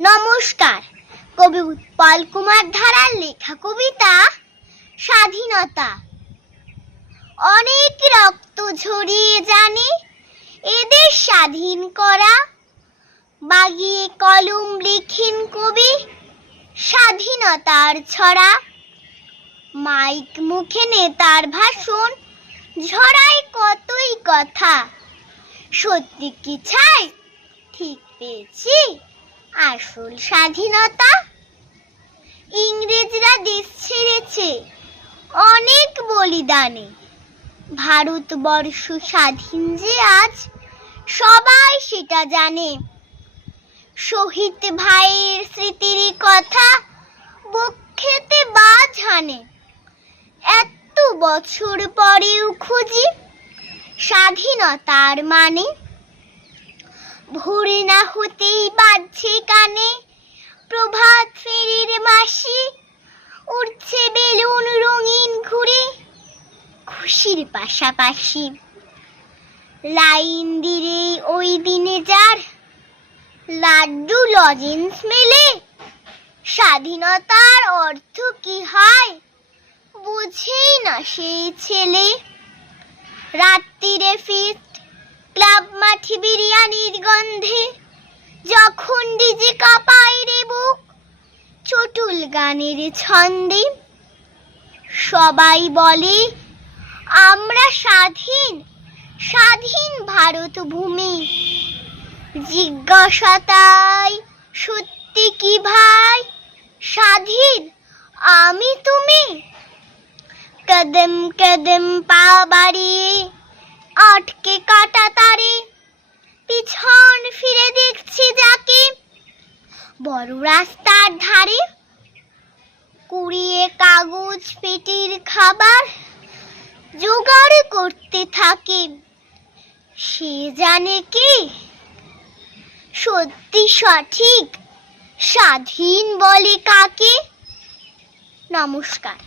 নমস্কার। কবি উৎপল কুমার ধারার লেখা কবিতা স্বাধীনতা। অনেক রক্ত ঝরিয়ে জানে এদের স্বাধীন করা। বাগিয়ে কলম লিখিন কবি স্বাধীনতার ছড়া। মাইক মুখে নেতার ভাষণ ঝড়ায় কতই কথা। সত্যি কি ছাই? ঠিক পেয়েছি? আসল স্বাধীনতা ইংরেজরা দেশ ছেড়েছে অনেক বলিদানে। ভারতবর্ষ স্বাধীন যে আজ, সবাই সেটা জানে। শহীদ ভাইয়ের স্মৃতির কথা বক্ষেতে বা হানে। এত বছর পরেও খুঁজি স্বাধীনতার মানে। ভোরে না হতেই বাজছে কানে। প্রভাত ফেরির মাসি উঠছে বেলুন রঙিন ঘুরে। খুশির পাশাপাশি লাইন দিলে ওই দিনে যার লাড্ডু লজেন্স মেলে। স্বাধীনতার অর্থ কি হয় বুঝেই না সেই ছেলে। রাত্রিরে ফিস্ট মাঠে বিরিয়ানির গন্ধে, যখন ডিজে কাঁপায় রে বুক, চটুল গানের ছন্দে। সবাই বলে, আমরা স্বাধীন স্বাধীন ভারত ভূমি জিজ্ঞাসাতাই সত্যি কি ভাই? স্বাধীন? আমি তুমি? কদম কদম পা বাড়িয়ে, আটকে বড় রাস্তার ধারে, কুড়িয়ে কাগজ পেটির খাবার জোগাড় করতে থাকে। সে জানে কি? সত্যি সঠিক, স্বাধীন বলে কাকে? নমস্কার।